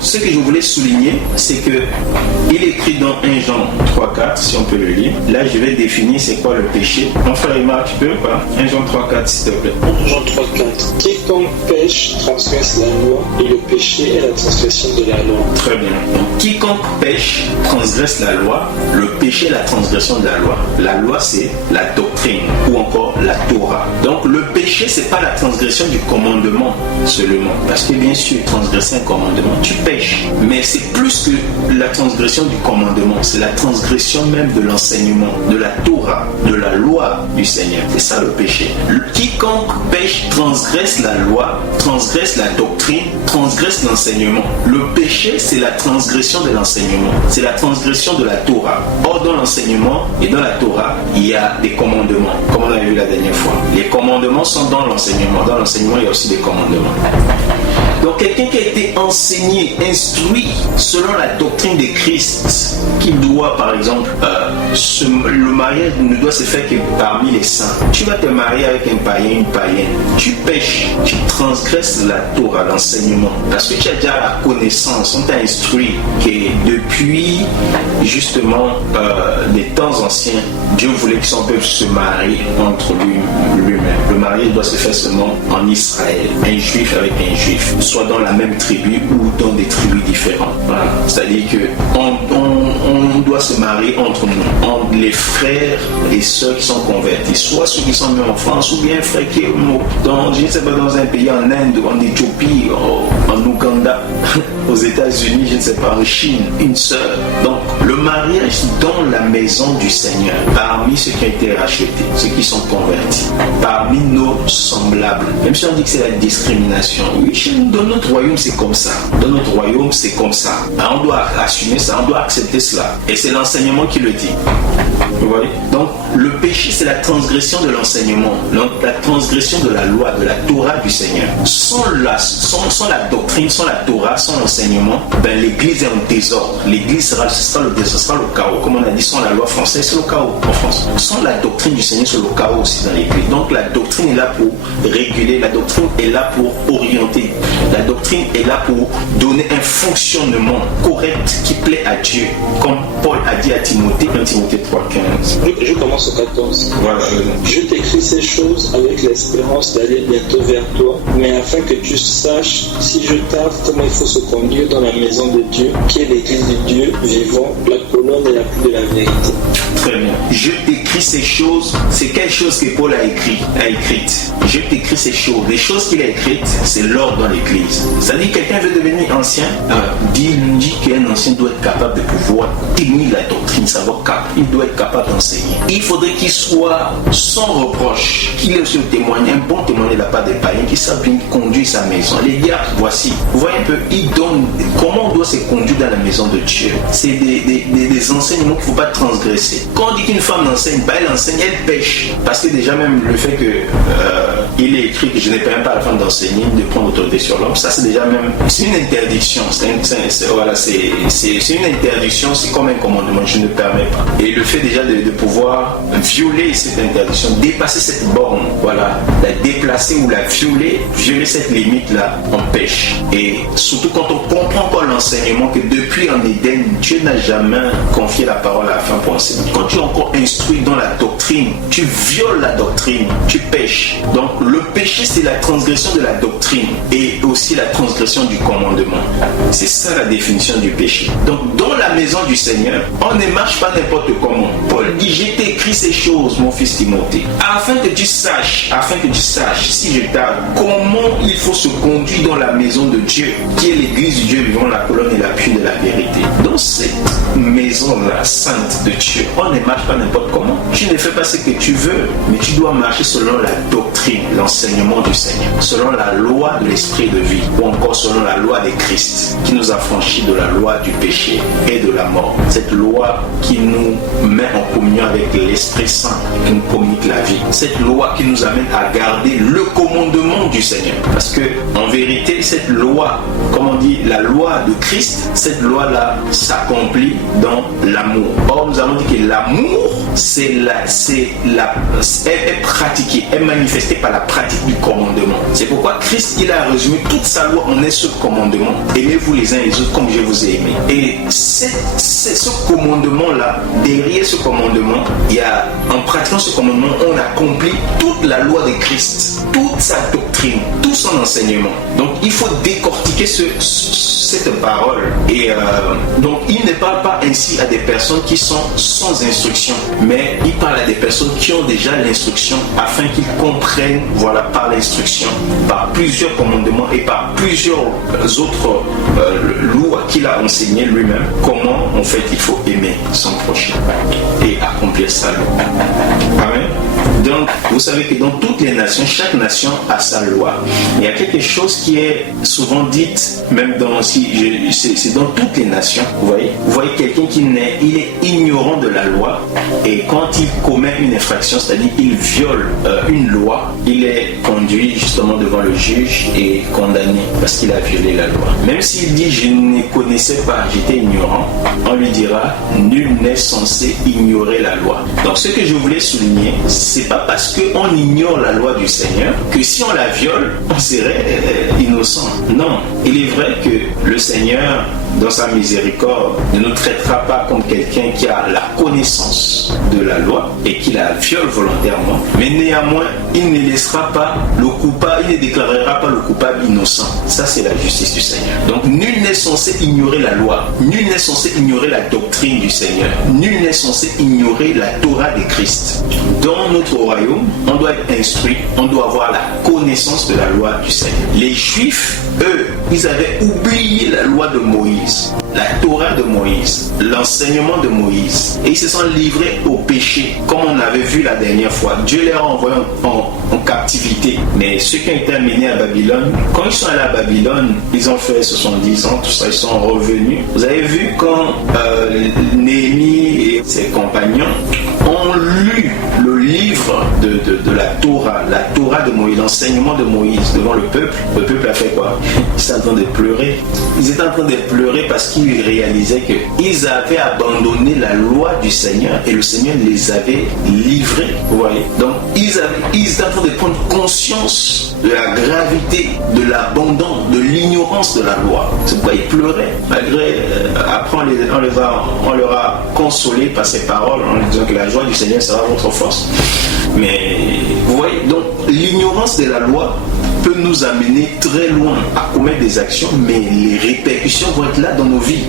ce que je voulais souligner, c'est que il écrit dans 1 Jean 3,4, si on peut le lire. Là, je vais définir c'est quoi le péché. Mon frère Emma, tu peux ou pas? 1 Jean 3,4, s'il te plaît. 1 Jean 3,4. Quiconque pêche transgresse la loi, et le péché est la transgression de la loi. Très bien. Donc, quiconque pêche transgresse la loi, le péché est la transgression de la loi. La loi, c'est la doctrine ou encore la Torah. Donc, le péché, c'est pas la transgression du commandement seulement. Parce que bien sûr, transgresser un commandement, tu pêches. Mais c'est plus que la transgression du commandement, c'est la transgression même de l'enseignement, de la Torah, de la loi du Seigneur. C'est ça le péché. Quiconque pêche transgresse la loi, transgresse la doctrine, transgresse l'enseignement. Le péché, c'est la transgression de l'enseignement. C'est la transgression de la Torah. Or, dans l'enseignement et dans la Torah, il y a des commandements, comme on a vu la dernière fois. Les commandements sont dans l'enseignement. Dans l'enseignement, il y a aussi des commandements. Donc quelqu'un qui a été enseigné, instruit selon la doctrine de Christ, qui doit par exemple, le mariage ne doit se faire que parmi les saints. Tu vas te marier avec un païen, une païenne. Tu pêches, tu transgresses la Torah, l'enseignement. Parce que tu as déjà la connaissance, on t'a instruit que depuis justement des temps anciens, Dieu voulait que son peuple se marie entre lui-même. Le mariage doit se faire seulement en Israël. Un juif avec un juif, soit dans la même tribu ou dans des tribus différentes. Voilà. C'est-à-dire qu'on doit se marier entre nous, entre les frères et sœurs qui sont convertis, soit ceux qui sont nés en France ou bien un frère qui est dans, je ne sais pas, dans un pays en Inde, en Éthiopie, en Ouganda, aux États-Unis, je ne sais pas, en Chine, une sœur. Donc le mariage dans la maison du Seigneur, parmi ceux qui ont été rachetés, ceux qui sont convertis, parmi nos semblables. Même si on dit que c'est la discrimination, oui, chez nous, dans notre royaume, c'est comme ça. Dans notre royaume, c'est comme ça. Alors, on doit assumer ça, on doit accepter cela. Et c'est l'enseignement qui le dit. Vous voyez? Donc, le péché, c'est la transgression de l'enseignement, la transgression de la loi, de la Torah du Seigneur. Sans la doctrine, sans la Torah, sans l'enseignement, ben, l'Église est en désordre. L'Église sera le désordre, sera le chaos. Comme on a dit, sans la loi française, c'est le chaos en France. Sans la doctrine du Seigneur, c'est le chaos aussi dans l'Église. Donc, la doctrine est là pour réguler, la doctrine est là pour orienter. La doctrine est là pour donner un fonctionnement correct qui plaît à Dieu. Comme Paul a dit à Timothée, 1 Timothée 3,15. Je commence au 14. Voilà. Je t'écris ces choses avec l'espérance d'aller bientôt vers toi, mais afin que tu saches, si je tarde, comment il faut se conduire dans la maison de Dieu, qui est l'église de Dieu vivant, la colonne et la pluie de la vérité. Très bien. Je t'écris ces choses. C'est quelle chose que Paul a écrite. Je t'écris ces choses. Les choses qu'il a écrites, c'est l'ordre dans l'église. C'est-à-dire que quelqu'un veut devenir ancien, dit qu'un ancien doit être capable de pouvoir tenir la doctrine, savoir il doit être capable d'enseigner. Il faudrait qu'il soit sans reproche, qu'il ait aussi un bon témoignage de la part des païens qui savent bien conduire sa maison. Les gars, voici, vous voyez un peu, il donne comment on doit se conduire dans la maison de Dieu. C'est des enseignements qu'il ne faut pas transgresser. Quand on dit qu'une femme enseigne, elle enseigne, elle pêche. Parce que déjà même le fait que il est écrit que je n'ai pas à la femme d'enseigner, de prendre autorité sur l'homme, ça c'est déjà même, c'est une interdiction. C'est une interdiction, c'est comme un commandement, je ne permets pas. Et le fait déjà de pouvoir violer cette interdiction, dépasser cette borne, voilà, la déplacer ou la violer cette limite-là, on pêche. Et surtout quand on comprend pas l'enseignement que depuis en Éden, Dieu n'a jamais confié la parole à la femme pour enseigner. Quand tu es encore instruit dans la doctrine, tu violes la doctrine, tu pêches. Donc le péché, c'est la transgression de la doctrine et aussi la transgression du commandement. C'est ça la définition du péché. Donc dans la maison du Seigneur, on ne marche pas n'importe comment. Paul dit, je t'ai écrit ces choses, mon fils Timothée, afin que tu saches, si je tarde, comment il faut se conduire dans la maison de Dieu, qui est l'église du Dieu vivant, la colonne et l'appui de la vérité. Dans cette maison-là, sainte de Dieu, on ne marche pas n'importe comment. Tu ne fais pas ce que tu veux, mais tu dois marcher selon la doctrine, l'enseignement du Seigneur, selon la loi de l'esprit de vie, ou encore selon la loi de Christ, qui nous a franchis de la loi du péché et de la mort. Cette loi qui nous met en communion avec l'Esprit Saint, qui nous communique la vie. Cette loi qui nous amène à garder le commandement du Seigneur. Parce que, en vérité, cette loi, comme on dit, la loi de Christ, cette loi-là s'accomplit dans l'amour. Or, nous avons dit que l'amour, est pratiqué, est manifesté par la pratique du commandement. C'est pourquoi Christ, il a résumé toute sa loi en un seul commandement. Aimez-vous les uns les autres comme je vous ai aimé. Et c'est ce commandement-là, derrière ce commandement, en pratiquant ce commandement, on accomplit toute la loi de Christ, toute sa doctrine, tout son enseignement. Donc, il faut décortiquer cette parole. Et donc, il ne parle pas ainsi à des personnes qui sont sans instruction, mais il parle à des personnes qui ont déjà l'instruction afin qu'ils comprennent, voilà, par l'instruction, par plusieurs commandements et par plusieurs autres lois qu'il a enseignées lui-même, comment en fait il faut aimer son prochain et accomplir sa loi. Amen. Donc, vous savez que dans toutes les nations, chaque nation a sa loi. Il y a quelque chose qui est souvent dit, même c'est dans toutes les nations. Vous voyez quelqu'un il est ignorant de la loi, et quand il commet une infraction, c'est-à-dire il viole une loi, il est conduit justement devant le juge et condamné parce qu'il a violé la loi. Même s'il dit je ne connaissais pas, j'étais ignorant, on lui dira nul n'est censé ignorer la loi. Donc ce que je voulais souligner, c'est pas parce qu'on ignore la loi du Seigneur que si on la viole, on serait innocent. Non, il est vrai que le Seigneur, dans sa miséricorde, ne nous traitera pas comme quelqu'un qui a la connaissance de la loi et qui la viole volontairement. Mais néanmoins, il ne laissera pas le coupable, il ne déclarera pas le coupable innocent. Ça, c'est la justice du Seigneur. Donc, nul n'est censé ignorer la loi. Nul n'est censé ignorer la doctrine du Seigneur. Nul n'est censé ignorer la Torah de Christ. Dans notre royaume, on doit être instruit, on doit avoir la connaissance de la loi du Seigneur. Les Juifs, eux, ils avaient oublié la loi de Moïse, la Torah de Moïse, l'enseignement de Moïse, et ils se sont livrés au péché, comme on avait vu la dernière fois. Dieu les a envoyés en captivité, mais ceux qui ont été amenés à Babylone, quand ils sont allés à Babylone, ils ont fait 70 ans, tout ça, ils sont revenus. Vous avez vu quand Néhémie et ses compagnons ont lu le livre de la Torah de Moïse, l'enseignement de Moïse devant le peuple a fait quoi? Ils étaient en train de pleurer. Ils étaient en train de pleurer parce qu'ils réalisaient qu'ils avaient abandonné la loi du Seigneur et le Seigneur les avait livrés. Vous voyez? Donc, ils étaient en train de prendre conscience de la gravité, de l'abandon, de l'ignorance de la loi. C'est pourquoi ils pleuraient. Malgré, après, on leur a consolé par ces paroles en leur disant que la joie du Seigneur sera votre force. Mais vous voyez, donc l'ignorance de la loi peut nous amener très loin à commettre des actions, mais les répercussions vont être là dans nos vies.